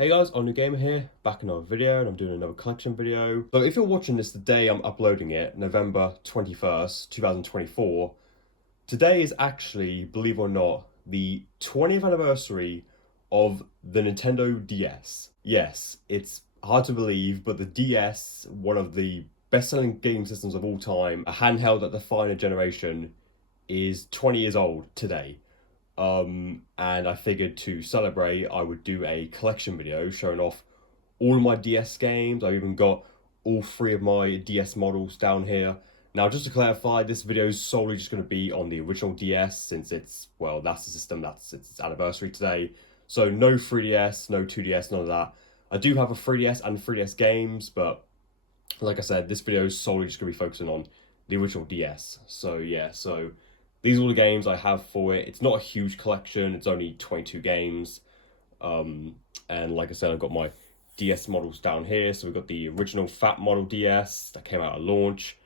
Hey guys, OnuGamer here, back in another video, and I'm doing another collection video. So if you're watching this the day I'm uploading it, November 21st, 2024, today is actually, believe it or not, the 20th anniversary of the Nintendo DS. Yes, it's hard to believe, but the DS, one of the best-selling game systems of all time, a handheld that defined a generation, is 20 years old today. And I figured to celebrate, I would do a collection video showing off all of my DS games. I've even got all three of my DS models down here. Now, just to clarify, this video is solely just going to be on the original DS since it's, well, that's the system, that's its anniversary today. So no 3DS, no 2DS, none of that. I do have a 3DS and 3DS games, but like I said, this video is solely just going to be focusing on the original DS. So yeah, these are all the games I have for it. It's not a huge collection. It's only 22 games. And like I said, I've got my DS models down here. So we've got the original Fat Model DS that came out at launch.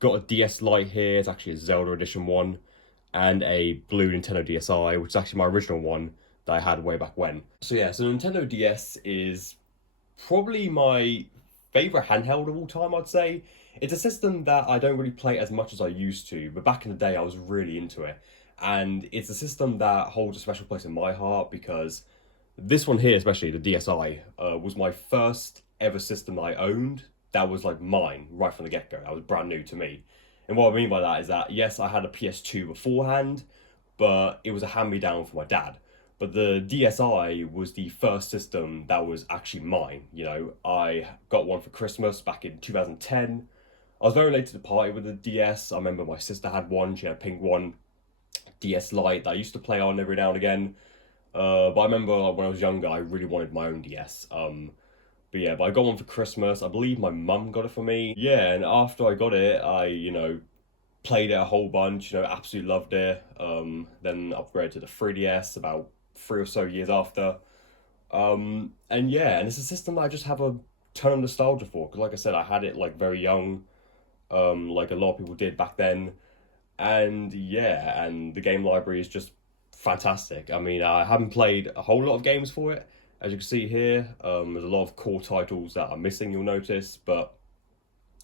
Got a DS Lite here. It's actually a Zelda Edition one. And a blue Nintendo DSi, which is actually my original one that I had way back when. So yeah, so Nintendo DS is probably my favorite handheld of all time, I'd say. It's a system that I don't really play as much as I used to, but back in the day I was really into it. And it's a system that holds a special place in my heart because this one here, especially the DSi, was my first ever system that I owned that was like mine right from the get-go. That was brand new to me. And what I mean by that is that, yes, I had a PS2 beforehand, but it was a hand-me-down for my dad. But the DSi was the first system that was actually mine. You know, I got one for Christmas back in 2010. I was very late to the party with the DS. I remember my sister had one, she had a pink one, DS Lite that I used to play on every now and again. But I remember when I was younger, I really wanted my own DS. But yeah, but I got one for Christmas. I believe my mum got it for me. Yeah, and after I got it, I played it a whole bunch, absolutely loved it. Then upgraded to the 3DS about 3 or so years after. And yeah, and it's a system that I just have a ton of nostalgia for. Because like I said, I had it like very young, like a lot of people did back then. And yeah, and the game library is just fantastic. I mean, I haven't played a whole lot of games for it. As you can see here, there's a lot of core titles that are missing, you'll notice. But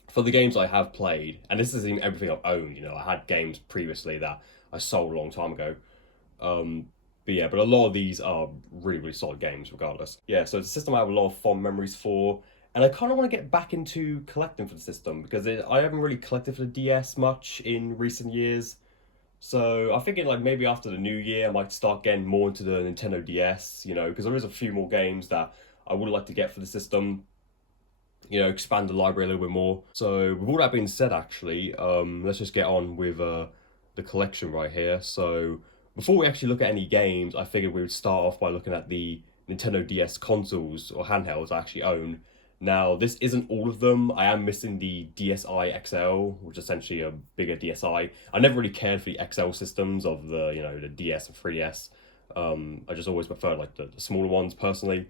for the games I have played, and this isn't even everything I've owned, I had games previously that I sold a long time ago. But yeah, but a lot of these are really, really solid games regardless. Yeah, so it's a system I have a lot of fond memories for. And I kind of want to get back into collecting for the system because I haven't really collected for the DS much in recent years. So I figured like maybe after the new year I might start getting more into the Nintendo DS, because there is a few more games that I would like to get for the system, expand the library a little bit more. So with all that being said, actually, let's just get on with the collection right here. So before we actually look at any games, I figured we would start off by looking at the Nintendo DS consoles or handhelds I actually own. Now, this isn't all of them. I am missing the DSi XL, which is essentially a bigger DSi. I never really cared for the XL systems of the DS and 3DS. I just always preferred like the smaller ones personally.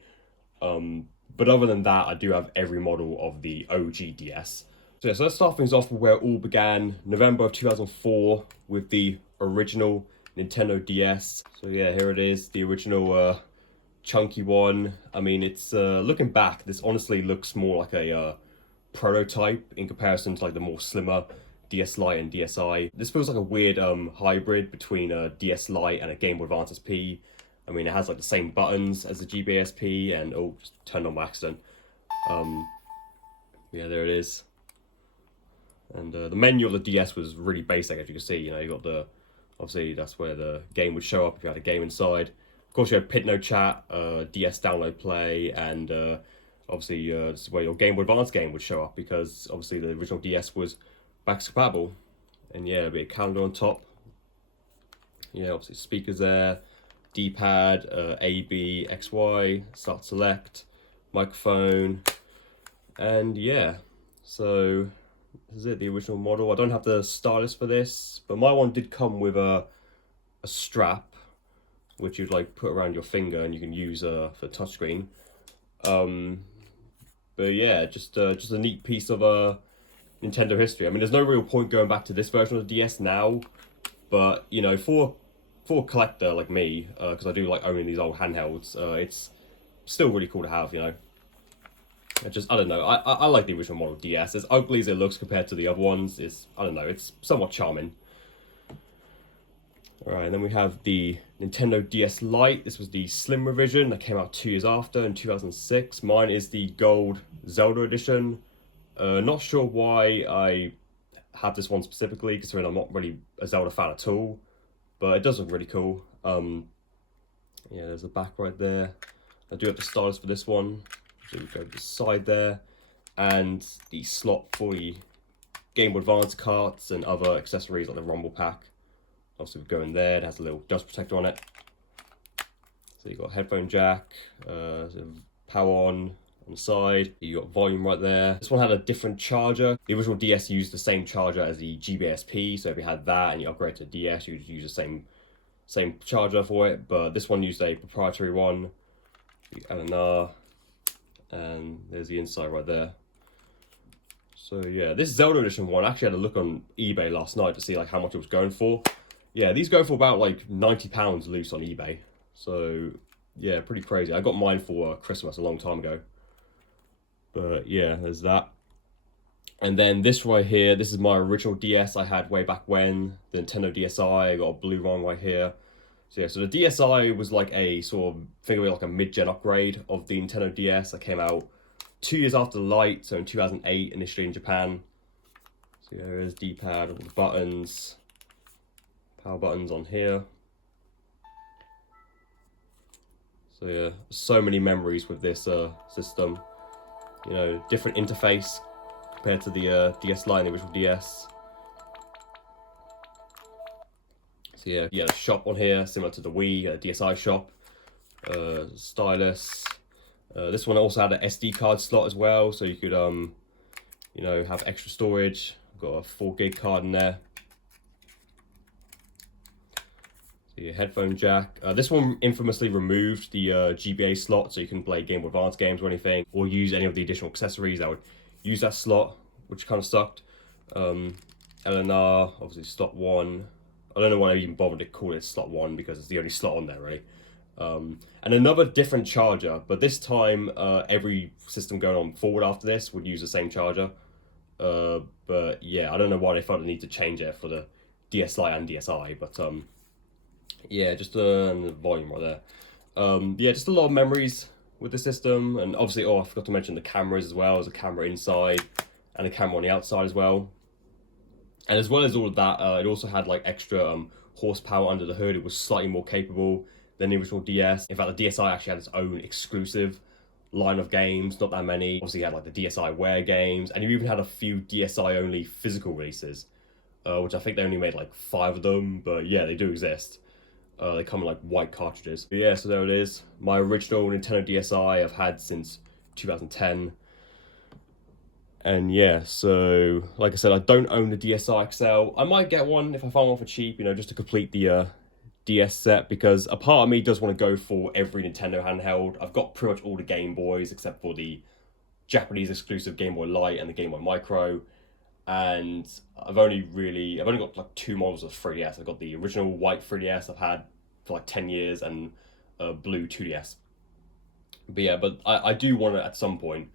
But other than that, I do have every model of the OG DS. So yeah, so let's start things off with where it all began, November of 2004, with the original Nintendo DS. So yeah, here it is, the original chunky one. I mean, it's looking back, this honestly looks more like a prototype in comparison to like the more slimmer DS Lite and DSi. This feels like a weird hybrid between a DS Lite and a Game Boy Advance SP. I mean, it has like the same buttons as the GBA-SP, and oh, just turned on by accident. Yeah, there it is. And the menu of the DS was really basic, as you can see. You got the, obviously that's where the game would show up if you had a game inside. Of course, you had Pit No Chat, DS Download Play, and obviously this is where your Game Boy Advance game would show up because obviously the original DS was backwards compatible. And yeah, a bit of calendar on top. Yeah, obviously speakers there, D-pad, A, B, X, Y, start select, microphone, and yeah, so this is it, the original model. I don't have the stylus for this, but my one did come with a strap which you'd like put around your finger and you can use for touchscreen. But yeah, just a neat piece of Nintendo history. I mean, there's no real point going back to this version of the DS now, but for a collector like me, because I do like owning these old handhelds, still really cool to have, you know. I don't know, I like the original model DS. As ugly as it looks compared to the other ones, I don't know, it's somewhat charming. Alright, and then we have the Nintendo DS Lite. This was the Slim revision that came out 2 years after, in 2006. Mine is the Gold Zelda edition. Not sure why I have this one specifically, considering I'm not really a Zelda fan at all. But it does look really cool. Yeah, there's the back right there. I do have the stylus for this one. So we go to the side there. And the slot for the Game Boy Advance carts and other accessories like the Rumble Pack. Obviously, we go in there. It has a little dust protector on it. So you've got a headphone jack, power on the side. You got volume right there. This one had a different charger. The original DS used the same charger as the GBASP. So if you had that and you upgrade to DS, you'd use the same charger for it. But this one used a proprietary one. The LNR, and there's the inside right there. So yeah, this Zelda edition one, I actually had a look on eBay last night to see like how much it was going for. Yeah, these go for about like £90 loose on eBay. So yeah, pretty crazy. I got mine for Christmas a long time ago. But yeah, there's that. And then this right here, this is my original DS I had way back when, the Nintendo DSi. I got a blue one right here. So yeah, so the DSi was like a sort of, think of it like a mid-gen upgrade of the Nintendo DS that came out 2 years after the Lite, so in 2008 initially in Japan. So yeah, there's D-pad, all the buttons, power buttons on here. So yeah, so many memories with this system. You know, different interface compared to the DS Lite and the original DS. So yeah, you had a shop on here, similar to the Wii, a DSi shop, stylus. This one also had an SD card slot as well, so you could, you know, have extra storage. Got a 4 gig card in there. So your headphone jack. This one infamously removed the GBA slot, so you couldn't play Game Boy Advance games or anything, or use any of the additional accessories that would use that slot, which kind of sucked. LNR, obviously slot 1. I don't know why I even bothered to call it slot 1 because it's the only slot on there, really. And another different charger, but this time every system going on forward after this would use the same charger. But yeah, I don't know why they felt the need to change it for the DS Lite and DSi, but yeah, just and the volume right there. Yeah, just a lot of memories with the system, and obviously, I forgot to mention the cameras as well. There's a camera inside and a camera on the outside as well. And as well as all of that, it also had like extra horsepower under the hood. It was slightly more capable than the original DS. In fact, the DSi actually had its own exclusive line of games, not that many. Obviously, you had like the DSiWare games, and you even had a few DSi only physical releases, which I think they only made like 5 of them, but yeah, they do exist. They come in like white cartridges. But yeah, so there it is. My original Nintendo DSi I've had since 2010. And yeah, so like I said, I don't own the DSi XL. I might get one if I find one for cheap, you know, just to complete the DS set, because a part of me does want to go for every Nintendo handheld. I've got pretty much all the Game Boys except for the Japanese exclusive Game Boy Light and the Game Boy Micro. And I've only got like 2 models of 3DS. I've got the original white 3DS I've had for like 10 years and a blue 2DS. But yeah, I do want to at some point,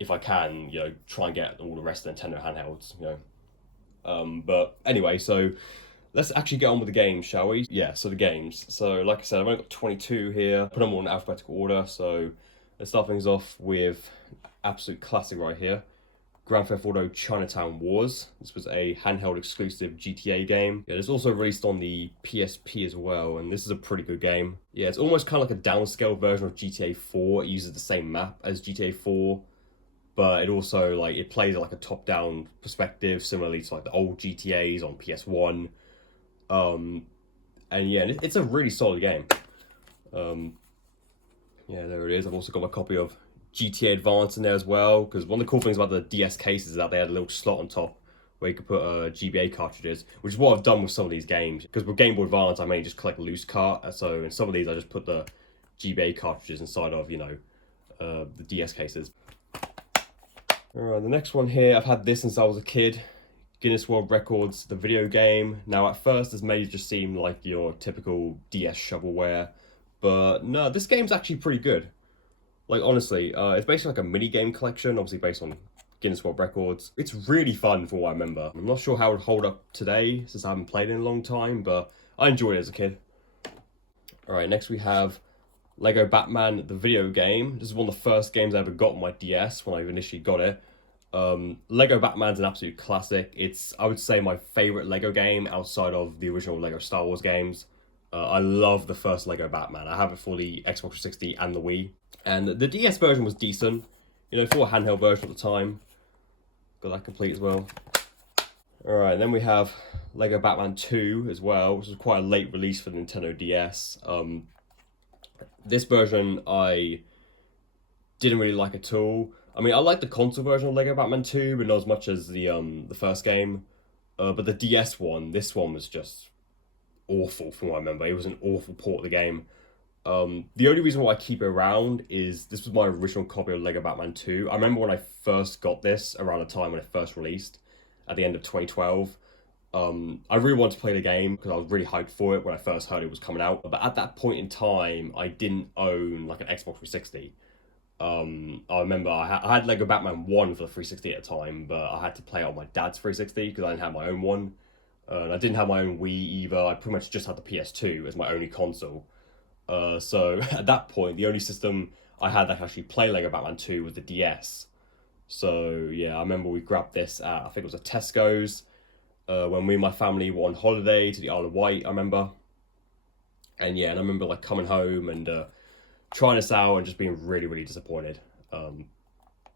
if I can, you know, try and get all the rest of the Nintendo handhelds, you know. But anyway, so let's actually get on with the games, shall we? Yeah, so the games. So like I said, I've only got 22 here. Put them all in alphabetical order. So let's start things off with absolute classic right here. Grand Theft Auto Chinatown Wars. This was a handheld exclusive GTA game. Yeah, it's also released on the PSP as well, and this is a pretty good game. Yeah, it's almost kind of like a downscale version of GTA 4. It uses the same map as GTA 4, but it also it plays like a top-down perspective, similarly to like the old GTAs on PS1. And yeah, it's a really solid game. Yeah, there it is. I've also got my copy of GTA Advance in there as well, because one of the cool things about the DS cases is that they had a little slot on top where you could put GBA cartridges, which is what I've done with some of these games. Because with Game Boy Advance, I mainly just collect loose cart, so in some of these I just put the GBA cartridges inside of, you know, the DS cases. Alright, the next one here, I've had this since I was a kid. Guinness World Records, the video game. Now at first this may just seem like your typical DS shovelware, but no, this game's actually pretty good. Like, honestly, it's basically like a mini game collection, obviously based on Guinness World Records. It's really fun from what I remember. I'm not sure how it would hold up today since I haven't played it in a long time, but I enjoyed it as a kid. Alright, next we have Lego Batman the video game. This is one of the first games I ever got on my DS when I initially got it. Lego Batman's an absolute classic. It's, I would say, my favorite Lego game outside of the original Lego Star Wars games. I love the first Lego Batman. I have it for the Xbox 360 and the Wii. And the DS version was decent, you know, for a handheld version at the time. Got that complete as well. Alright, then we have Lego Batman 2 as well, which was quite a late release for the Nintendo DS. This version I didn't really like at all. I mean, I like the console version of Lego Batman 2, but not as much as the first game. But the DS one, this one was just awful from what I remember. It was an awful port of the game. The only reason why I keep it around is this was my original copy of Lego Batman 2. I remember when I first got this around the time when it first released at the end of 2012. I really wanted to play the game because I was really hyped for it when I first heard it was coming out. But at that point in time, I didn't own like an Xbox 360. I remember I had Lego Batman 1 for the 360 at the time, but I had to play it on my dad's 360 because I didn't have my own one. And I didn't have my own Wii either. I pretty much just had the PS2 as my only console. So at that point, the only system I had that could actually play Lego Batman 2 was the DS. So yeah, I remember we grabbed this at, I think it was a Tesco's, when me and my family were on holiday to the Isle of Wight, I remember. And yeah, and I remember like coming home and trying this out and just being really, really disappointed.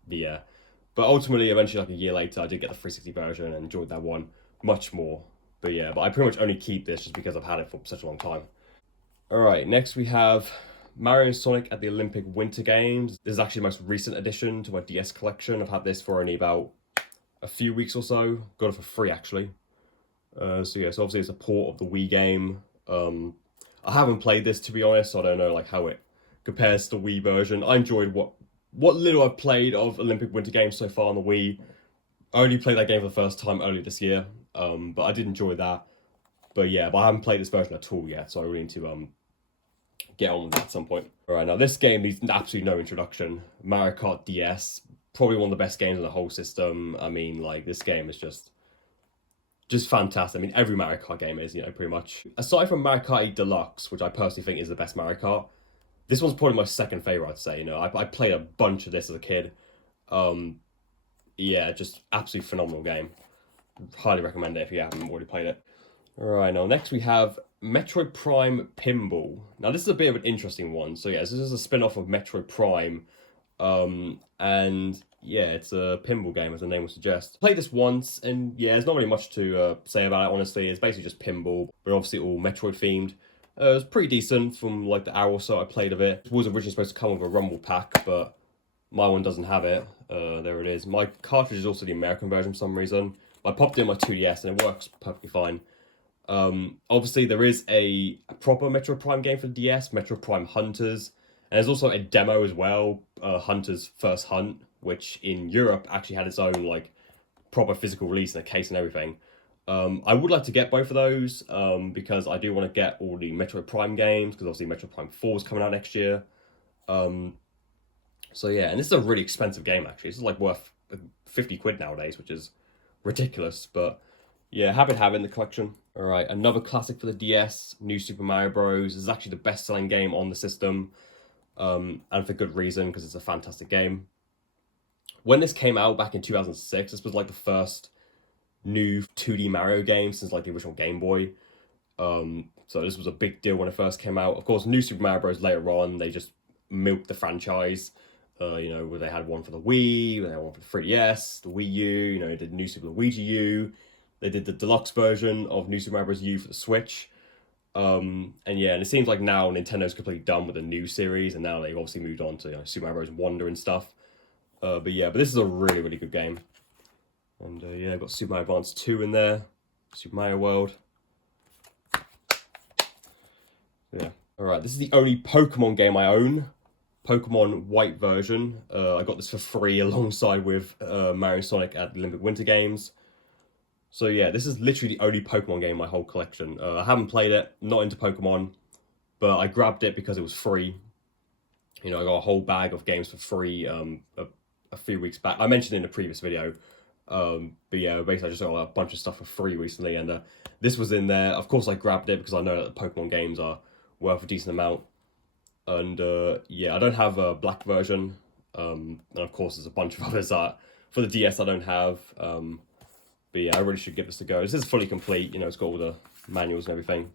Yeah. But ultimately, eventually, like a year later, I did get the 360 version and enjoyed that one much more. But yeah, but I pretty much only keep this just because I've had it for such a long time. Alright, next we have Mario and Sonic at the Olympic Winter Games. This is actually the most recent addition to my DS collection. I've had this for only about a few weeks or so. Got it for free, actually. So yeah, so obviously it's a port of the Wii game. I haven't played this, to be honest, so I don't know like how it compares to the Wii version. I enjoyed what little I've played of Olympic Winter Games so far on the Wii. I only played that game for the first time earlier this year, but I did enjoy that. But yeah, but I haven't played this version at all yet, so I really need to get on with that at some point. Alright, now this game needs absolutely no introduction. Mario Kart DS, probably one of the best games in the whole system. I mean, like, this game is just fantastic. I mean, every Mario Kart game is, you know, pretty much. Aside from Mario Kart 8 Deluxe, which I personally think is the best Mario Kart, this one's probably my second favorite, I'd say. You know, I played a bunch of this as a kid. Yeah, just absolutely phenomenal game. Highly recommend it if you haven't already played it. Alright, now next we have Metroid Prime Pinball. Now this is a bit of an interesting one. So yeah, this is a spin-off of Metroid Prime. And yeah, it's a pinball game, as the name would suggest. Played this once, and yeah, there's not really much to say about it, honestly. It's basically just pinball, but obviously all Metroid themed. It was pretty decent from like the hour or so I played of it. It was originally supposed to come with a Rumble pack, but my one doesn't have it. There it is. My cartridge is also the American version for some reason. I popped it in my 2DS and it works perfectly fine. Obviously there is a proper Metroid Prime game for the DS, Metroid Prime Hunters. And there's also a demo as well, Hunter's First Hunt, which in Europe actually had its own like proper physical release and a case and everything. I would like to get both of those because I do want to get all the Metroid Prime games, because obviously Metroid Prime 4 is coming out next year. So yeah, and this is a really expensive game actually. This is like worth 50 quid nowadays, which is ridiculous, but yeah, happy to have it in the collection. Alright, another classic for the DS, New Super Mario Bros. This is actually the best-selling game on the system, and for good reason, because it's a fantastic game. When this came out back in 2006, this was like the first new 2D Mario game since like the original Game Boy. So this was a big deal when it first came out. Of course, New Super Mario Bros. Later on, they just milked the franchise. You know, where they had one for the Wii, they had one for the 3DS, the Wii U, you know, they did New Super Luigi U. They did the deluxe version of New Super Mario Bros. U for the Switch. And yeah, and it seems like now Nintendo's completely done with the new series, and now they've obviously moved on to, you know, Super Mario Bros. Wonder and stuff. But yeah, but this is a really, really good game. And yeah, I've got Super Mario Advance 2 in there, Super Mario World. Yeah. Alright, this is the only Pokemon game I own. Pokemon White version. I got this for free alongside with Mario and Sonic at the Olympic Winter Games. So yeah, this is literally the only Pokemon game in my whole collection. I haven't played it, not into Pokemon, but I grabbed it because it was free. You know, I got a whole bag of games for free a few weeks back. I mentioned in a previous video. But yeah, basically I just got a bunch of stuff for free recently, and this was in there. Of course, I grabbed it because I know that the Pokemon games are worth a decent amount. And yeah, I don't have a black version. And of course, there's a bunch of others that for the DS I don't have. But yeah, I really should give this a go. This is fully complete. You know, it's got all the manuals and everything.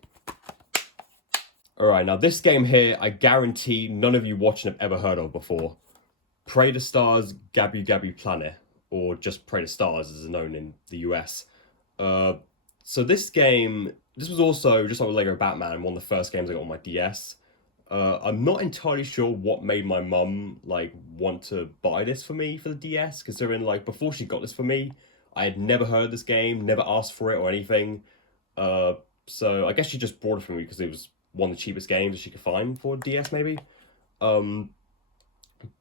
All right, now this game here, I guarantee none of you watching have ever heard of before. Pray to Stars Gabu Gabu Planet, or just Pray to Stars as it's known in the US. So this game, this was also, just like with Lego Batman, one of the first games I got on my DS. I'm not entirely sure what made my mum like want to buy this for me for the DS, considering like before she got this for me, I had never heard this game, never asked for it or anything. So I guess she just bought it for me because it was one of the cheapest games that she could find for DS maybe. But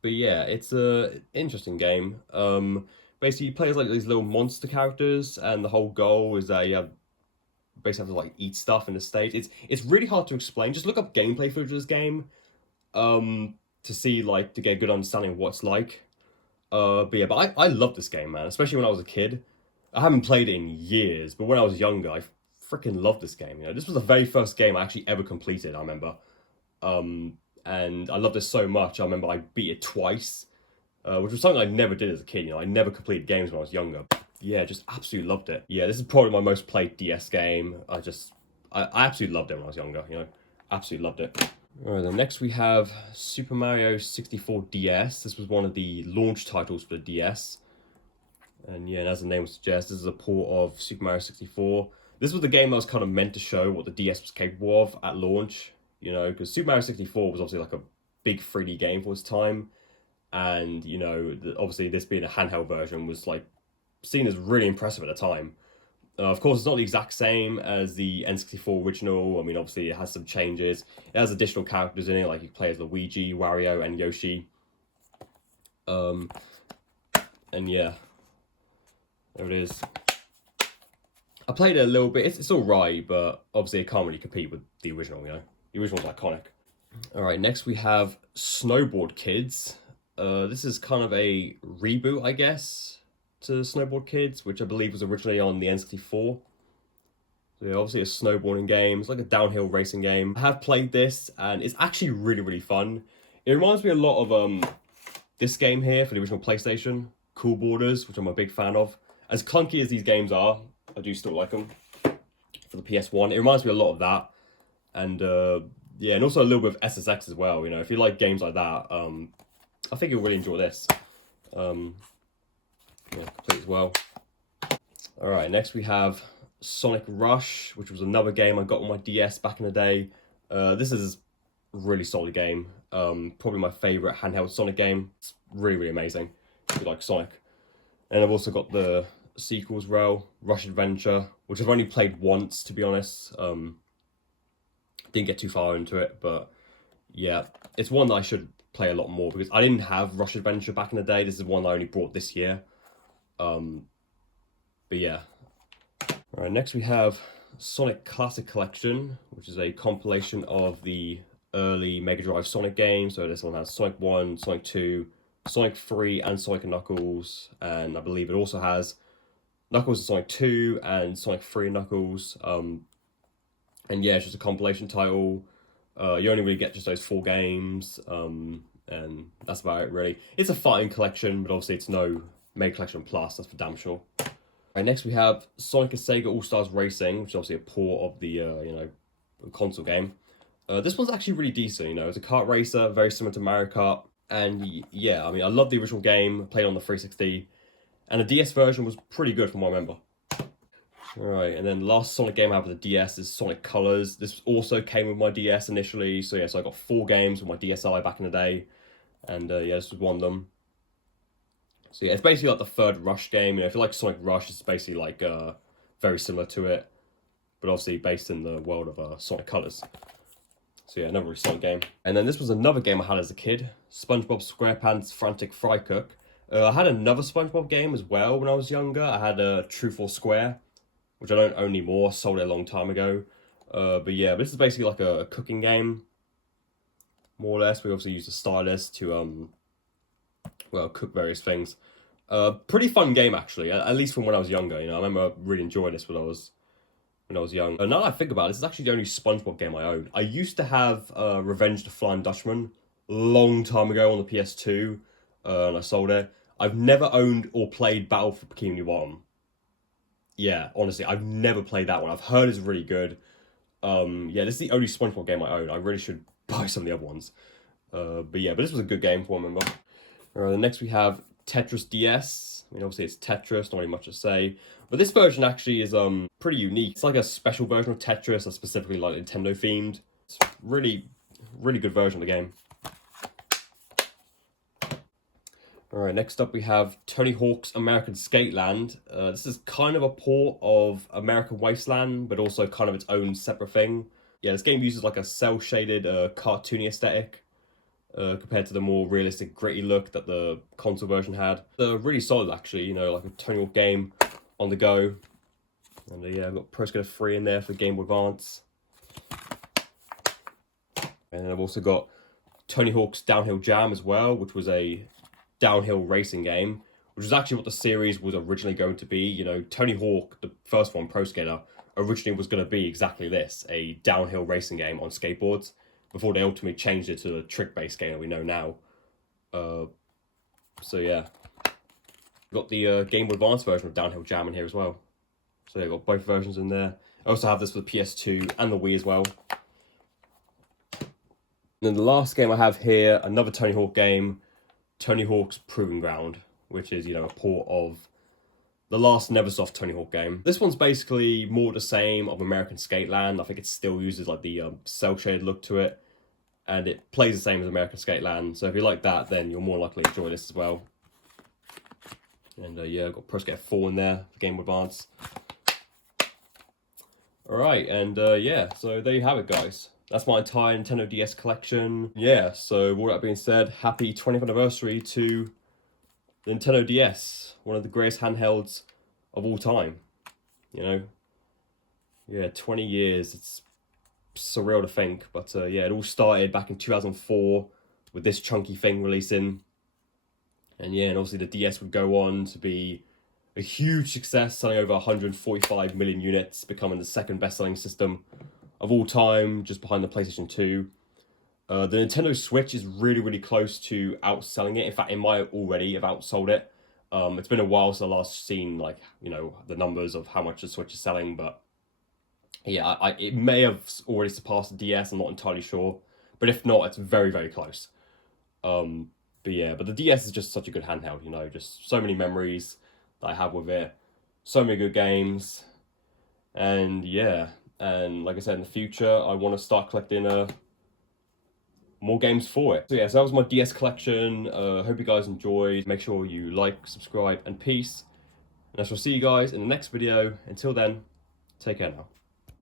yeah, it's a interesting game. Basically you play as like these little monster characters, and the whole goal is that you have basically have to like eat stuff in the stage. It's really hard to explain. Just look up gameplay footage of this game, to see like to get a good understanding of what it's like. But yeah, but I love this game, man. Especially when I was a kid. I haven't played it in years, but when I was younger, I freaking loved this game. You know, this was the very first game I actually ever completed. I remember, and I loved this so much. I remember I beat it twice, which was something I never did as a kid. You know, I never completed games when I was younger. Yeah, just absolutely loved it. Yeah, this is probably my most played DS game. I absolutely loved it when I was younger, you know. Absolutely loved it. Alright, then next we have Super Mario 64 DS. This was one of the launch titles for the DS. And yeah, and as the name suggests, this is a port of Super Mario 64. This was the game that was kind of meant to show what the DS was capable of at launch, you know, because Super Mario 64 was obviously like a big 3D game for its time. And, you know, obviously this being a handheld version was like seen as really impressive at the time. Of course, it's not the exact same as the N64 original. I mean, obviously, it has some changes. It has additional characters in it, like you play as Luigi, Wario, and Yoshi. And yeah, there it is. I played it a little bit. It's all right, but obviously, it can't really compete with the original. You know, the original's iconic. All right, next we have Snowboard Kids. This is kind of a reboot, I guess, to Snowboard Kids, which I believe was originally on the N64. So yeah, obviously a snowboarding game. It's like a downhill racing game. I have played this, and it's actually really, really fun. It reminds me a lot of this game here for the original PlayStation, Cool Borders, which I'm a big fan of. As clunky as these games are, I do still like them for the PS1. It reminds me a lot of that. And yeah, and also a little bit of SSX as well. You know, if you like games like that, I think you'll really enjoy this. Yeah, complete as well. All right, next we have Sonic Rush, which was another game I got on my DS back in the day. This is a really solid game. Probably my favorite handheld Sonic game. It's really, really amazing if you like Sonic. And I've also got the sequels, Rush Adventure, which I've only played once, to be honest. Didn't get too far into it, but yeah, it's one that I should play a lot more because I didn't have Rush Adventure back in the day. This is one I only brought this year. But yeah. All right, next we have Sonic Classic Collection, which is a compilation of the early Mega Drive Sonic games. So this one has Sonic 1, Sonic 2, Sonic 3, and Sonic and Knuckles. And I believe it also has Knuckles and Sonic 2 and Sonic 3 and Knuckles. And yeah, it's just a compilation title. You only really get just those 4 games. And that's about it, really. It's a fighting collection, but obviously it's no Mega Collection Plus, that's for damn sure. Right, next we have Sonic and Sega All-Stars Racing, which is obviously a port of the, you know, console game. This one's actually really decent, you know, it's a kart racer, very similar to Mario Kart. And yeah, I mean, I love the original game, played on the 360, and the DS version was pretty good from what I remember. Alright, and then the last Sonic game I have with the DS is Sonic Colors. This also came with my DS initially, so yeah, so I got 4 games with my DSi back in the day, and yeah, this was one of them. So yeah, it's basically like the third Rush game. You know, if you like Sonic Rush, it's basically like very similar to it, but obviously based in the world of Sonic Colors. So yeah, another really solid game. And then this was another game I had as a kid, SpongeBob SquarePants Frantic Fry Cook. I had another SpongeBob game as well when I was younger. I had Truth or Square, which I don't own anymore, sold it a long time ago. But yeah, this is basically like a cooking game. more or less. We obviously use the stylus to well, cook various things. Pretty fun game actually, at least from when I was younger. You know, I remember really enjoying this when I was young. And now that I think about it, this is actually the only SpongeBob game I own. I used to have Revenge the Flying Dutchman long time ago on the PS2, and I sold it. I've never owned or played Battle for Bikini Bottom. Yeah, honestly, I've never played that one. I've heard it's really good. Yeah, this is the only SpongeBob game I own. I really should buy some of the other ones. But yeah, but this was a good game for one member. Alright, next we have Tetris DS. I mean, obviously it's Tetris, not really much to say. But this version actually is pretty unique. It's like a special version of Tetris that's specifically like Nintendo themed. It's really, really good version of the game. Alright, next up we have Tony Hawk's American Skateland. This is kind of a port of American Wasteland, but also kind of its own separate thing. Yeah, this game uses like a cel-shaded, cartoony aesthetic compared to the more realistic, gritty look that the console version had. Really solid actually, you know, like a Tony Hawk game on the go. And yeah, I've got Pro Skater 3 in there for Game Boy Advance. And I've also got Tony Hawk's Downhill Jam as well, which was a downhill racing game, which was actually what the series was originally going to be. You know, Tony Hawk, the first one, Pro Skater, originally was going to be exactly this, a downhill racing game on skateboards, before they ultimately changed it to the trick-based game that we know now. So yeah. Got the Game Boy Advance version of Downhill Jam in here as well. So yeah, got both versions in there. I also have this for the PS2 and the Wii as well. And then the last game I have here, another Tony Hawk game, Tony Hawk's Proving Ground, which is, you know, a port of the last Neversoft Tony Hawk game. This one's basically more the same of American Skateland. I think it still uses like the cel-shaded look to it, and it plays the same as American Skateland. So if you like that, then you'll more likely enjoy this as well. And yeah, I've got Pro Skater 4 in there for Game Boy Advance. Alright, and yeah, so there you have it, guys. That's my entire Nintendo DS collection. Yeah, so with all that being said, happy 20th anniversary to the Nintendo DS, one of the greatest handhelds of all time. You know? Yeah, 20 years, it's surreal to think. But yeah, it all started back in 2004 with this chunky thing releasing. And yeah, and obviously the DS would go on to be a huge success, selling over 145 million units, becoming the second best-selling system of all time, just behind the PlayStation 2. The Nintendo Switch is really, really close to outselling it. In fact, it might already have outsold it. It's been a while since I last seen, like, you know, the numbers of how much the Switch is selling, but yeah, it may have already surpassed the DS, I'm not entirely sure. But if not, it's very, very close. But yeah, but the DS is just such a good handheld, you know, just so many memories that I have with it, so many good games, and yeah, and like I said, in the future, I want to start collecting more games for it. So yeah, so that was my DS collection. Hope you guys enjoyed. Make sure you like, subscribe, and peace. And I shall see you guys in the next video. Until then, take care now.